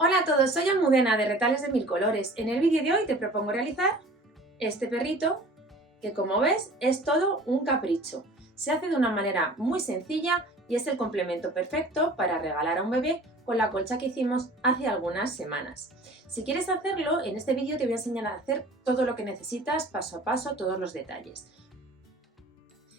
Hola a todos, soy Almudena de Retales de Mil Colores. En el vídeo de hoy te propongo realizar este perrito que, como ves, es todo un capricho. Se hace de una manera muy sencilla y es el complemento perfecto para regalar a un bebé con la colcha que hicimos hace algunas semanas. Si quieres hacerlo, en este vídeo te voy a enseñar a hacer todo lo que necesitas, paso a paso, todos los detalles.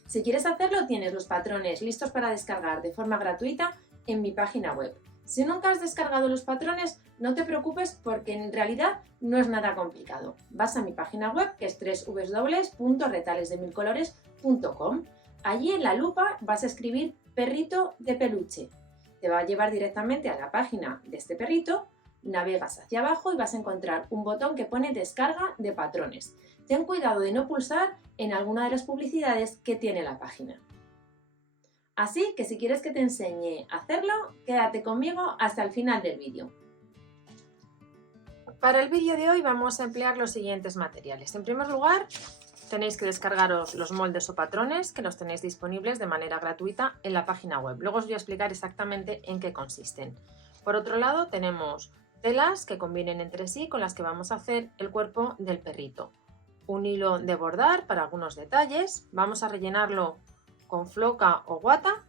Si quieres hacerlo, tienes los patrones listos para descargar de forma gratuita en mi página web. Si nunca has descargado los patrones, no te preocupes porque en realidad no es nada complicado. Vas a mi página web, que es www.retalesdemilcolores.com. Allí en la lupa vas a escribir perrito de peluche. Te va a llevar directamente a la página de este perrito, navegas hacia abajo y vas a encontrar un botón que pone descarga de patrones. Ten cuidado de no pulsar en alguna de las publicidades que tiene la página. Así que si quieres que te enseñe a hacerlo, quédate conmigo hasta el final del vídeo. Para el vídeo de hoy vamos a emplear los siguientes materiales. En primer lugar, tenéis que descargaros los moldes o patrones que los tenéis disponibles de manera gratuita en la página web. Luego os voy a explicar exactamente en qué consisten. Por otro lado, tenemos telas que convienen entre sí con las que vamos a hacer el cuerpo del perrito. Un hilo de bordar para algunos detalles. Vamos a rellenarlo con floca o guata,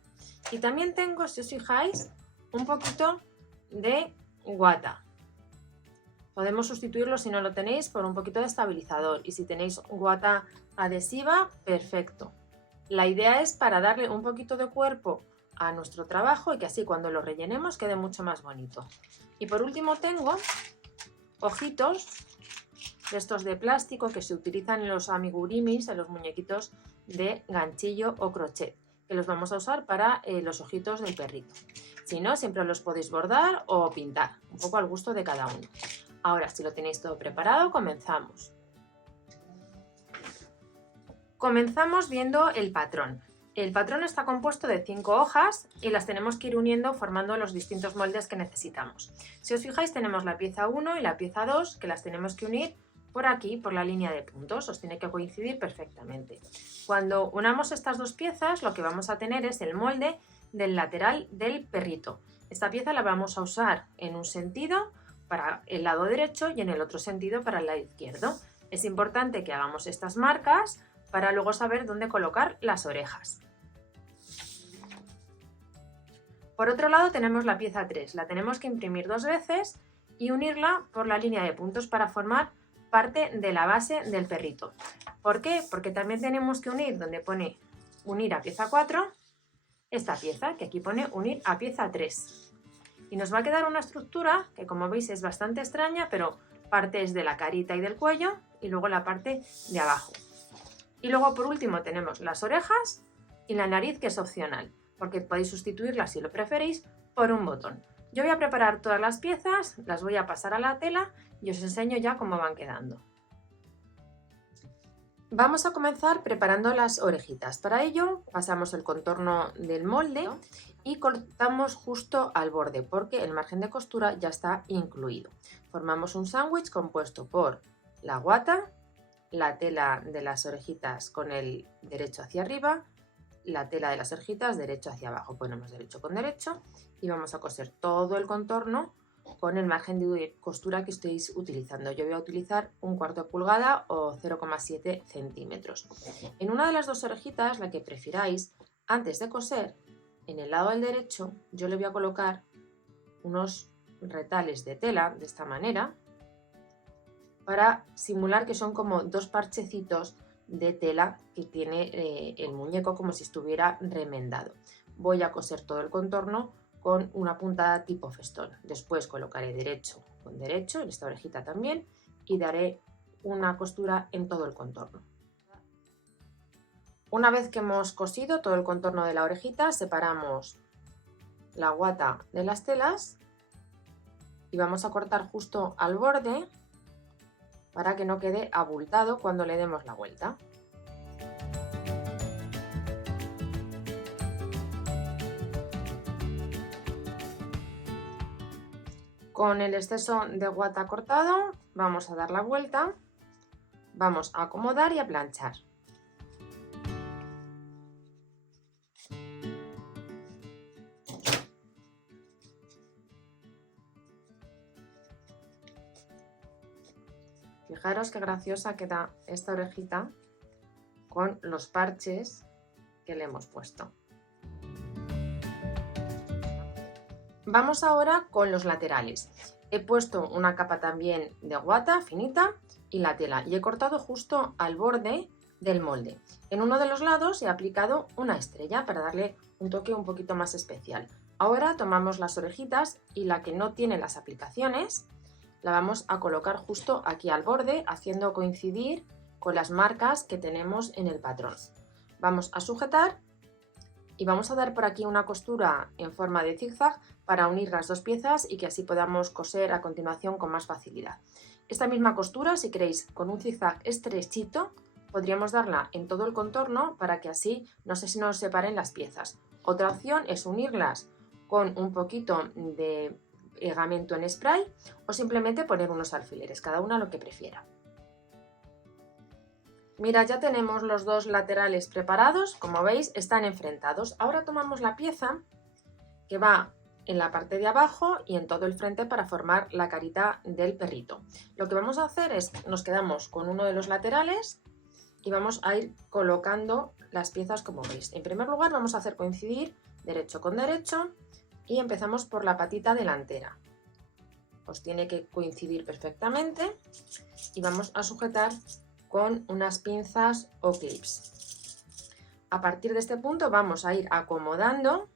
y también tengo, si os fijáis, un poquito de guata. Podemos sustituirlo, si no lo tenéis, por un poquito de estabilizador, y si tenéis guata adhesiva, perfecto. La idea es para darle un poquito de cuerpo a nuestro trabajo y que así cuando lo rellenemos quede mucho más bonito. Y por último tengo ojitos de estos de plástico que se utilizan en los amigurimis, en los muñequitos de ganchillo o crochet, que los vamos a usar para los ojitos del perrito. Si no, siempre los podéis bordar o pintar, un poco al gusto de cada uno. Ahora, si lo tenéis todo preparado, comenzamos. Comenzamos viendo el patrón. El patrón está compuesto de 5 hojas y las tenemos que ir uniendo formando los distintos moldes que necesitamos. Si os fijáis, tenemos la pieza 1 y la pieza 2 que las tenemos que unir por aquí, por la línea de puntos. Os tiene que coincidir perfectamente. Cuando unamos estas dos piezas, lo que vamos a tener es el molde del lateral del perrito. Esta pieza la vamos a usar en un sentido para el lado derecho y en el otro sentido para el lado izquierdo. Es importante que hagamos estas marcas para luego saber dónde colocar las orejas. Por otro lado tenemos la pieza 3, la tenemos que imprimir 2 veces y unirla por la línea de puntos para formar parte de la base del perrito. ¿Por qué? Porque también tenemos que unir donde pone unir a pieza 4, esta pieza que aquí pone unir a pieza 3. Y nos va a quedar una estructura que, como veis, es bastante extraña, pero parte es de la carita y del cuello y luego la parte de abajo. Y luego por último tenemos las orejas y la nariz, que es opcional, porque podéis sustituirla, si lo preferís, por un botón. Yo voy a preparar todas las piezas, las voy a pasar a la tela y os enseño ya cómo van quedando. Vamos a comenzar preparando las orejitas. Para ello pasamos el contorno del molde y cortamos justo al borde porque el margen de costura ya está incluido. Formamos un sándwich compuesto por la guata, la tela de las orejitas con el derecho hacia arriba, la tela de las orejitas derecho hacia abajo. Ponemos derecho con derecho y vamos a coser todo el contorno con el margen de costura que estéis utilizando. Yo voy a utilizar 1/4 pulgada o 0,7 centímetros. En una de las dos orejitas, la que prefiráis, antes de coser, en el lado del derecho, yo le voy a colocar unos retales de tela de esta manera para simular que son como dos parchecitos de tela que tiene el muñeco, como si estuviera remendado. Voy a coser todo el contorno con una puntada tipo festón. Después colocaré derecho con derecho en esta orejita también y daré una costura en todo el contorno. Una vez que hemos cosido todo el contorno de la orejita, separamos la guata de las telas y vamos a cortar justo al borde para que no quede abultado cuando le demos la vuelta. Con el exceso de guata cortado vamos a dar la vuelta, vamos a acomodar y a planchar. Fijaros qué graciosa queda esta orejita con los parches que le hemos puesto. Vamos ahora con los laterales. He puesto una capa también de guata finita y la tela y he cortado justo al borde del molde. En uno de los lados he aplicado una estrella para darle un toque un poquito más especial. Ahora tomamos las orejitas y la que no tiene las aplicaciones la vamos a colocar justo aquí al borde, haciendo coincidir con las marcas que tenemos en el patrón. Vamos a sujetar y vamos a dar por aquí una costura en forma de zigzag para unir las dos piezas y que así podamos coser a continuación con más facilidad. Esta misma costura, si queréis, con un zigzag estrechito, podríamos darla en todo el contorno para que así no se nos separen las piezas. Otra opción es unirlas con un poquito de pegamento en spray o simplemente poner unos alfileres, cada una lo que prefiera. Mira, ya tenemos los dos laterales preparados, como veis están enfrentados. Ahora tomamos la pieza que va en la parte de abajo y en todo el frente para formar la carita del perrito. Lo que vamos a hacer es, nos quedamos con uno de los laterales y vamos a ir colocando las piezas como veis. En primer lugar vamos a hacer coincidir derecho con derecho y empezamos por la patita delantera. Os tiene que coincidir perfectamente y vamos a sujetar con unas pinzas o clips. A partir de este punto vamos a ir acomodando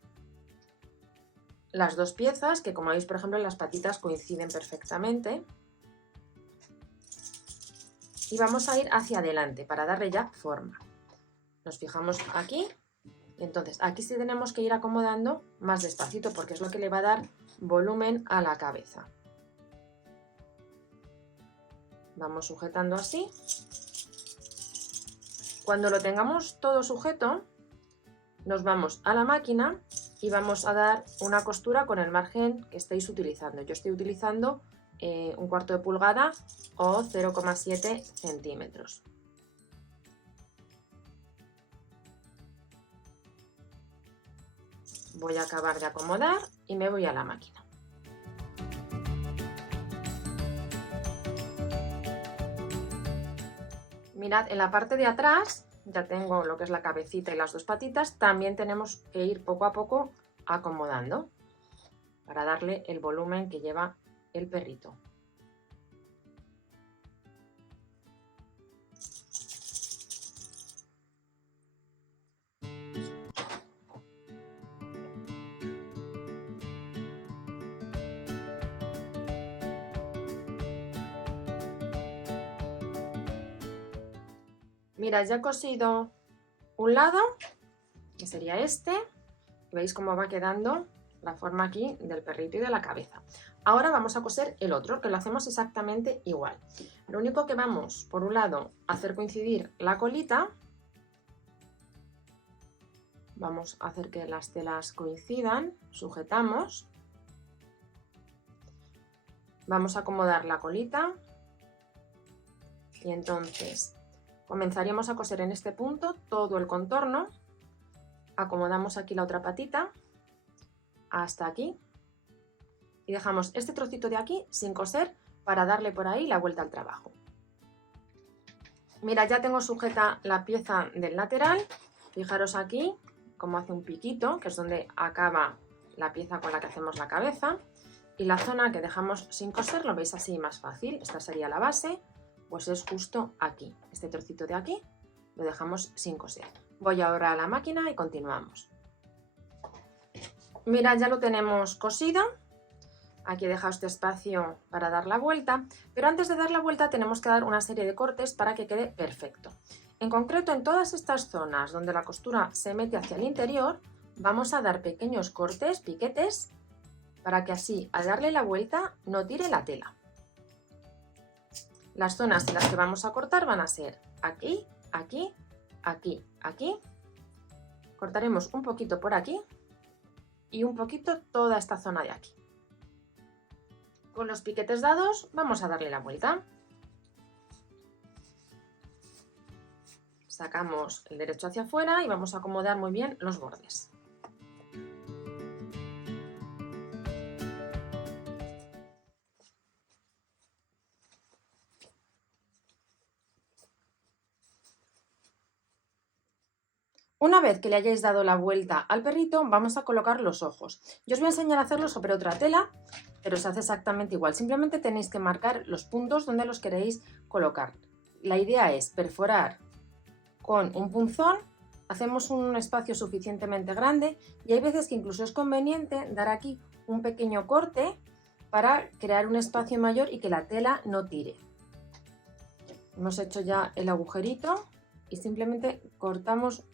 las dos piezas que, como veis, por ejemplo, las patitas coinciden perfectamente y vamos a ir hacia adelante para darle ya forma. Nos fijamos aquí y entonces aquí sí tenemos que ir acomodando más despacito porque es lo que le va a dar volumen a la cabeza. Vamos sujetando así. Cuando lo tengamos todo sujeto, nos vamos a la máquina y vamos a dar una costura con el margen que estéis utilizando. Yo estoy utilizando 1/4 de pulgada o 0,7 centímetros. Voy a acabar de acomodar y me voy a la máquina. Mirad, en la parte de atrás ya tengo lo que es la cabecita y las dos patitas. También tenemos que ir poco a poco acomodando para darle el volumen que lleva el perrito. Mirad, ya he cosido un lado, que sería este. ¿Veis cómo va quedando la forma aquí del perrito y de la cabeza? Ahora vamos a coser el otro, que lo hacemos exactamente igual. Lo único que vamos, por un lado, a hacer coincidir la colita. Vamos a hacer que las telas coincidan, sujetamos. Vamos a acomodar la colita y entonces comenzaríamos a coser en este punto todo el contorno. Acomodamos aquí la otra patita hasta aquí y dejamos este trocito de aquí sin coser para darle por ahí la vuelta al trabajo. Mira, ya tengo sujeta la pieza del lateral. Fijaros aquí cómo hace un piquito, que es donde acaba la pieza con la que hacemos la cabeza, y la zona que dejamos sin coser, lo veis así más fácil, esta sería la base, pues es justo aquí, este trocito de aquí lo dejamos sin coser. Voy ahora a la máquina y continuamos. Mirad, ya lo tenemos cosido. Aquí he dejado este espacio para dar la vuelta, pero antes de dar la vuelta tenemos que dar una serie de cortes para que quede perfecto. En concreto, en todas estas zonas donde la costura se mete hacia el interior, vamos a dar pequeños cortes, piquetes, para que así, al darle la vuelta, no tire la tela. Las zonas en las que vamos a cortar van a ser aquí, aquí, aquí, aquí. Cortaremos un poquito por aquí y un poquito toda esta zona de aquí. Con los piquetes dados vamos a darle la vuelta. Sacamos el derecho hacia afuera y vamos a acomodar muy bien los bordes. Una vez que le hayáis dado la vuelta al perrito, vamos a colocar los ojos. Yo os voy a enseñar a hacerlo sobre otra tela, pero se hace exactamente igual. Simplemente tenéis que marcar los puntos donde los queréis colocar. La idea es perforar con un punzón, hacemos un espacio suficientemente grande y hay veces que incluso es conveniente dar aquí un pequeño corte para crear un espacio mayor y que la tela no tire. Hemos hecho ya el agujerito y simplemente cortamos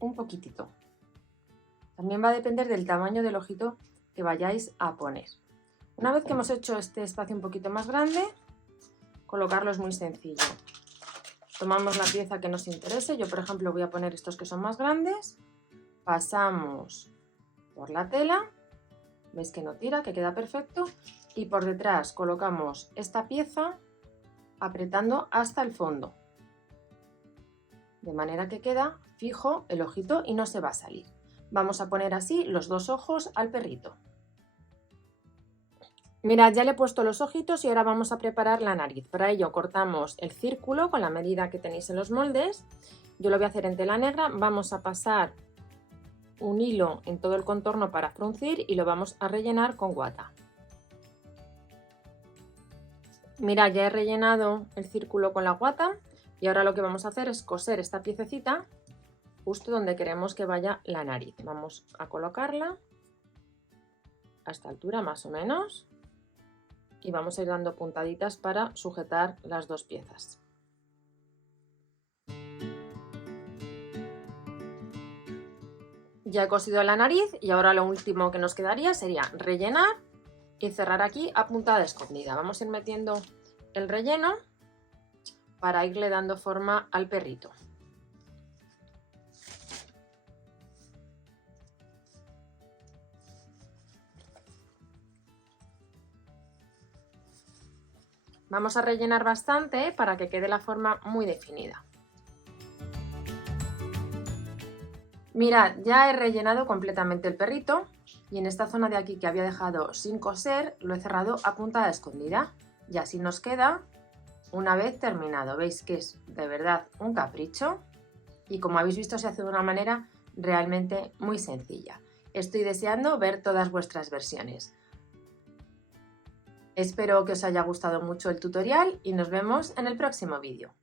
un poquitito. También va a depender del tamaño del ojito que vayáis a poner. Una vez que hemos hecho este espacio un poquito más grande, colocarlo es muy sencillo. Tomamos la pieza que nos interese. Yo, por ejemplo, voy a poner estos que son más grandes. Pasamos por la tela. Veis que no tira, que queda perfecto. Y por detrás colocamos esta pieza apretando hasta el fondo. De manera que queda fijo el ojito y no se va a salir. Vamos a poner así los dos ojos al perrito. Mirad, ya le he puesto los ojitos y ahora vamos a preparar la nariz. Para ello cortamos el círculo con la medida que tenéis en los moldes. Yo lo voy a hacer en tela negra. Vamos a pasar un hilo en todo el contorno para fruncir y lo vamos a rellenar con guata. Mirad, ya he rellenado el círculo con la guata y ahora lo que vamos a hacer es coser esta piececita justo donde queremos que vaya la nariz. Vamos a colocarla a esta altura más o menos y vamos a ir dando puntaditas para sujetar las dos piezas. Ya he cosido la nariz y ahora lo último que nos quedaría sería rellenar y cerrar aquí a puntada escondida. Vamos a ir metiendo el relleno para irle dando forma al perrito. Vamos a rellenar bastante para que quede la forma muy definida. Mirad, ya he rellenado completamente el perrito y en esta zona de aquí que había dejado sin coser lo he cerrado a puntada escondida y así nos queda una vez terminado. Veis que es de verdad un capricho y como habéis visto se hace de una manera realmente muy sencilla. Estoy deseando ver todas vuestras versiones. Espero que os haya gustado mucho el tutorial y nos vemos en el próximo vídeo.